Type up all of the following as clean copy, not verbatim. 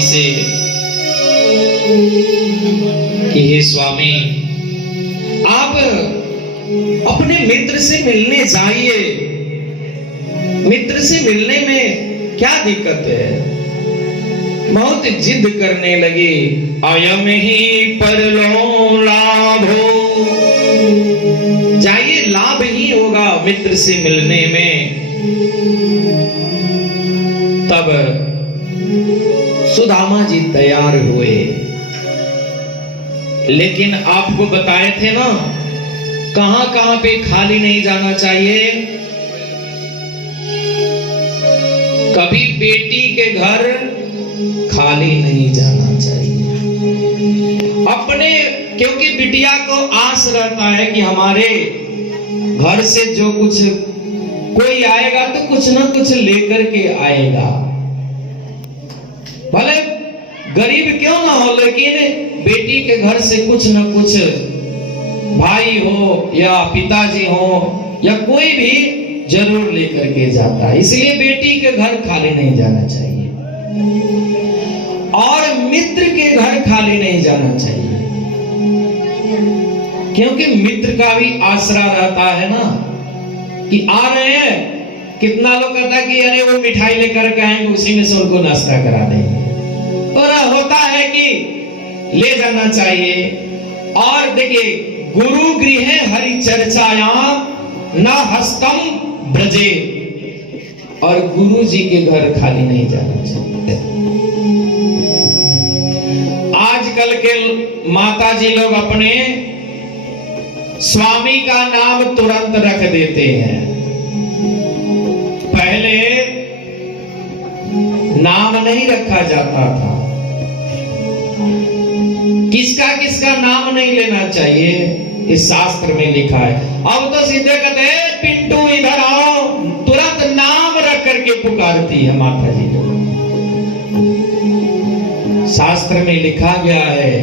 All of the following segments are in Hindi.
से कि हे स्वामी, आप अपने मित्र से मिलने जाइए। मित्र से मिलने में क्या दिक्कत है? बहुत जिद करने लगी। अयम ही परलो लाभो, जाइए, लाभ ही होगा मित्र से मिलने में। तब सुदामा जी तैयार हुए, लेकिन आपको बताए थे ना कहां कहां पे खाली नहीं जाना चाहिए। कभी बेटी के घर खाली नहीं जाना चाहिए अपने, क्योंकि बिटिया को आस रहता है कि हमारे घर से जो कुछ कोई आएगा तो कुछ ना कुछ लेकर के आएगा, भले गरीब क्यों ना हो, लेकिन बेटी के घर से कुछ न कुछ, भाई हो या पिताजी हो या कोई भी जरूर लेकर के जाता है। इसलिए बेटी के घर खाली नहीं जाना चाहिए और मित्र के घर खाली नहीं जाना चाहिए, क्योंकि मित्र का भी आसरा रहता है ना कि आ रहे हैं। कितना लोग कहता है कि अरे वो मिठाई लेकर के आएंगे, उसी में से उनको नाश्ता करा देंगे। और होता है कि ले जाना चाहिए। और देखिए, गुरु गृह हरि चर्चायां न हस्तम ब्रजे, और गुरु जी के घर खाली नहीं जाना चाहिए। आजकल के माता जी लोग अपने स्वामी का नाम तुरंत रख देते हैं। पहले नाम नहीं रखा जाता था। किसका किसका नाम नहीं लेना चाहिए, इस शास्त्र में लिखा है। अब तो सीधे कहते हैं पिंटू इधर आओ, तुरंत नाम रख करके पुकारती है माता जी। शास्त्र में लिखा गया है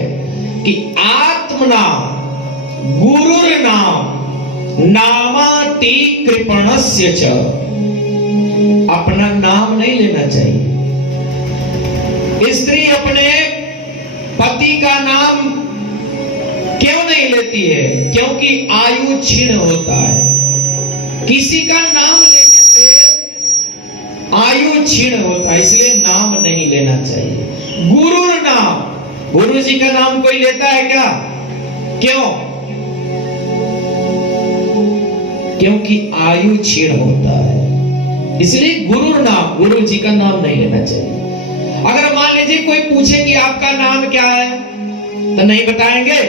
कि आत्मनाम गुरुर नाम नामाति कृपणस्य च, अपना नाम नहीं लेना चाहिए। स्त्री अपने पति का नाम क्यों नहीं लेती है? क्योंकि आयु क्षीण होता है। किसी का नाम लेने से आयु क्षीण होता है, इसलिए नाम नहीं लेना चाहिए। गुरु नाम, गुरु जी का नाम कोई लेता है क्या? क्यों? क्योंकि आयु क्षीण होता है, इसलिए गुरु नाम, गुरु जी का नाम नहीं लेना चाहिए। अगर मान लीजिए कोई पूछे कि आपका नाम क्या है, तो नहीं बताएंगे,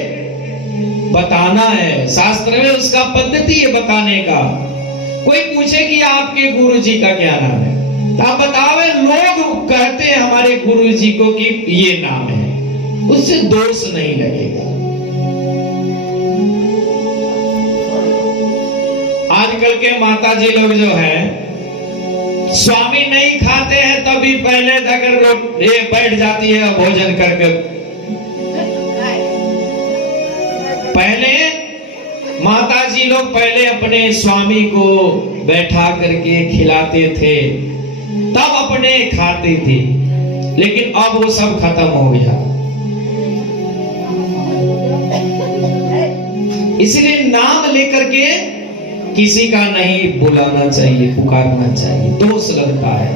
बताना है। शास्त्र में उसका पद्धति है बताने का। कोई पूछे कि आपके गुरु जी का क्या नाम है, तो आप बतावे। लोग कहते हैं हमारे गुरु जी को कि ये नाम है, उससे दोष नहीं लगेगा। आजकल के माता जी लोग जो है, स्वामी नहीं खाते हैं तभी पहले अगर लोग ये बैठ जाती है भोजन करके। पहले माता जी लोग पहले अपने स्वामी को बैठा करके खिलाते थे, तब अपने खाते थे, लेकिन अब वो सब खत्म हो गया। इसलिए नाम लेकर के किसी का नहीं बुलाना चाहिए, पुकारना चाहिए, दोष लगता है।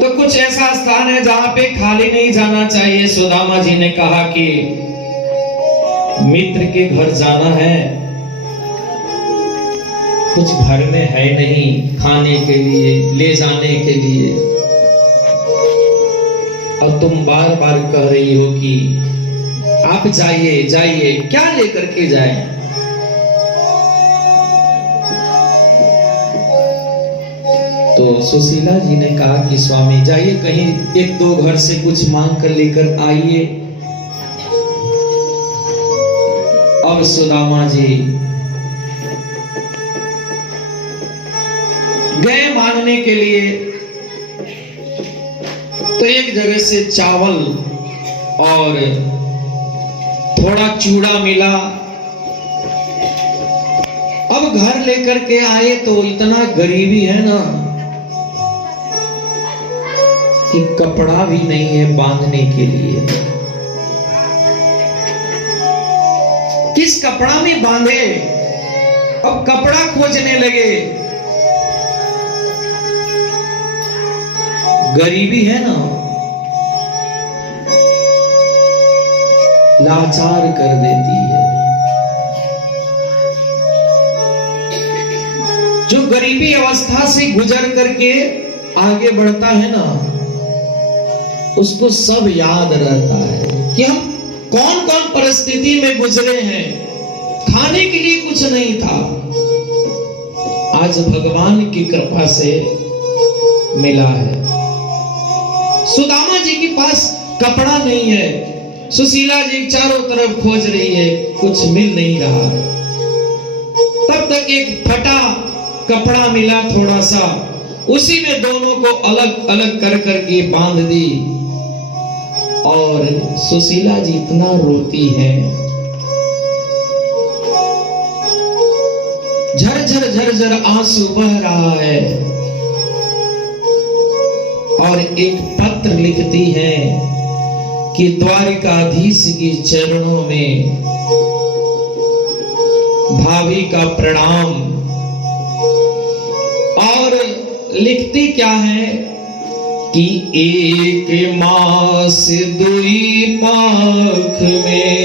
तो कुछ ऐसा स्थान है जहां पे खाली नहीं जाना चाहिए। सुदामा जी ने कहा कि मित्र के घर जाना है, कुछ घर में है नहीं खाने के लिए, ले जाने के लिए, और तुम बार बार कह रही हो कि आप जाइए जाइए, क्या लेकर के जाए? तो सुशीला जी ने कहा कि स्वामी जाइए, कहीं एक दो घर से कुछ मांग कर लेकर आइए। अब सुदामा जी गए मांगने के लिए, तो एक जगह से चावल और थोड़ा चूड़ा मिला। अब घर लेकर के आए तो इतना गरीबी है ना कि कपड़ा भी नहीं है बांधने के लिए। किस कपड़ा में बांधे? अब कपड़ा खोजने लगे। गरीबी है ना, लाचार कर देती है। जो गरीबी अवस्था से गुजर करके आगे बढ़ता है ना, उसको सब याद रहता है कि हम कौन कौन परिस्थिति में गुजरे हैं। खाने के लिए कुछ नहीं था, आज भगवान की कृपा से मिला है। सुदामा जी के पास कपड़ा नहीं है, सुशीला जी चारों तरफ खोज रही है, कुछ मिल नहीं रहा है। तब तक एक फटा कपड़ा मिला थोड़ा सा, उसी में दोनों को अलग अलग कर करके बांध दी। और सुशीला जी इतना रोती है, झरझर झरझर आंसू बह रहा है, और एक पत्र लिखती है कि द्वारिकाधीश के चरणों में भाभी का प्रणाम। और लिखती क्या है कि एक मास दुई पाख में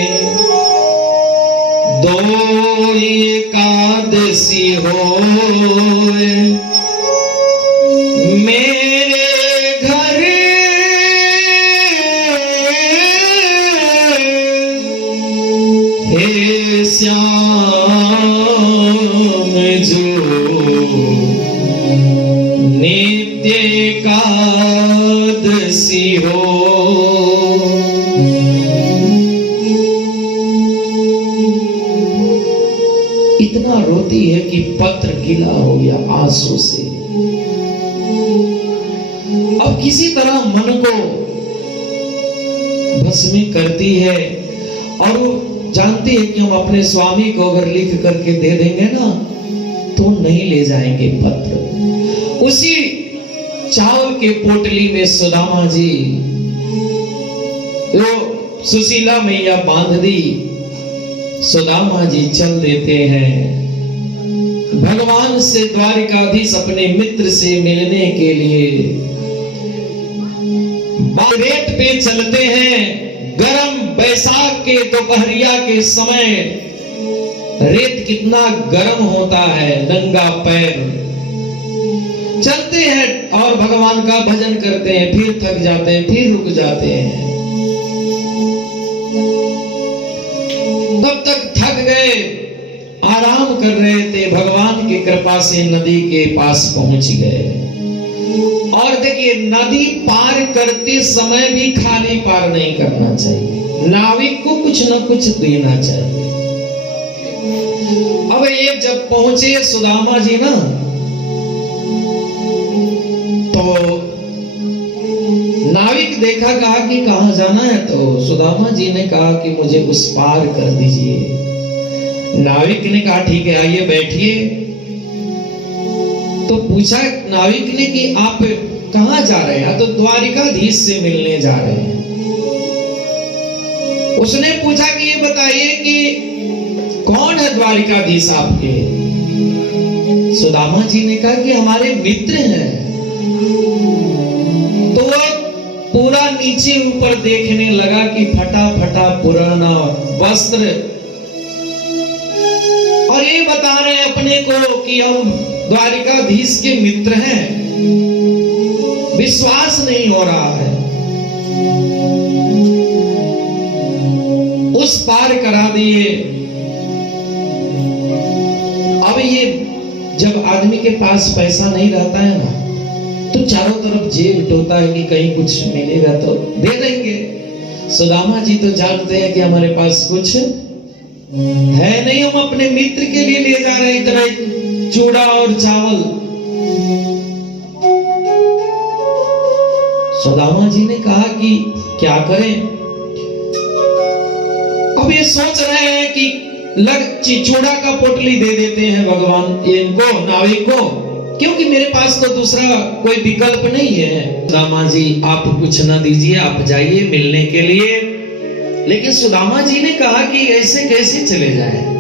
दो एकादशी होए, मेरे घर हे श्याम जो नित्य एकादशी हो। इतना रोती है कि पत्र गीला हो गया आंसू से। अब किसी तरह मन को भस्मी करती है, और वो जानती है कि हम अपने स्वामी को अगर लिख करके दे देंगे ना तो नहीं ले जाएंगे पत्र। उसी चावल के पोटली में सुदामा जी वो सुशीला मैया बांध दी, सुदामा जी चल देते हैं भगवान से, द्वारिकाधीश अपने मित्र से मिलने के लिए रेत पे चलते हैं। गरम बैसाख के दोपहरिया के समय रेत कितना गर्म होता है, नंगा पैर चलते हैं और भगवान का भजन करते हैं, फिर थक जाते हैं, फिर रुक जाते हैं। तब तक थक गए, आराम कर रहे थे, भगवान की कृपा से नदी के पास पहुंच गए। और देखिए, नदी पार करते समय भी खाली पार नहीं करना चाहिए, नाविक को कुछ न कुछ देना चाहिए। अब ये जब पहुंचे सुदामा जी ना, तो नाविक देखा, कहा कि कहां जाना है, तो सुदामा जी ने कहा कि मुझे उस पार कर दीजिए। नाविक ने कहा ठीक है, आइए बैठिए। तो पूछा नाविक ने कि आप कहां जा रहे हैं? तो द्वारिकाधीश से मिलने जा रहे हैं। उसने पूछा कि ये बताइए कि कौन है द्वारिकाधीश आपके? सुदामा जी ने कहा कि हमारे मित्र हैं। तो वो पूरा नीचे ऊपर देखने लगा कि फटा फटा पुराना वस्त्र, और ये बता रहे हैं अपने को कि हम द्वारिकाधीश के मित्र हैं। विश्वास नहीं हो रहा है। उस पार करा दिए। अब ये जब आदमी के पास पैसा नहीं रहता है ना, तो चारों तरफ जेब टोता है कि कहीं कुछ मिलेगा तो दे देंगे। सुदामा जी तो जानते हैं कि हमारे पास कुछ है नहीं, हम अपने मित्र के लिए ले जा रहे हैं इतना चूड़ा और चावल। सुदामा जी ने कहा कि क्या करें? अब ये सोच रहे हैं कि चूड़ा का पोटली दे देते हैं भगवान इनको, नाविक को, क्योंकि मेरे पास तो दूसरा कोई विकल्प नहीं है। सुदामा जी आप कुछ न दीजिए, आप जाइए मिलने के लिए। लेकिन सुदामा जी ने कहा कि ऐसे कैसे चले जाएं?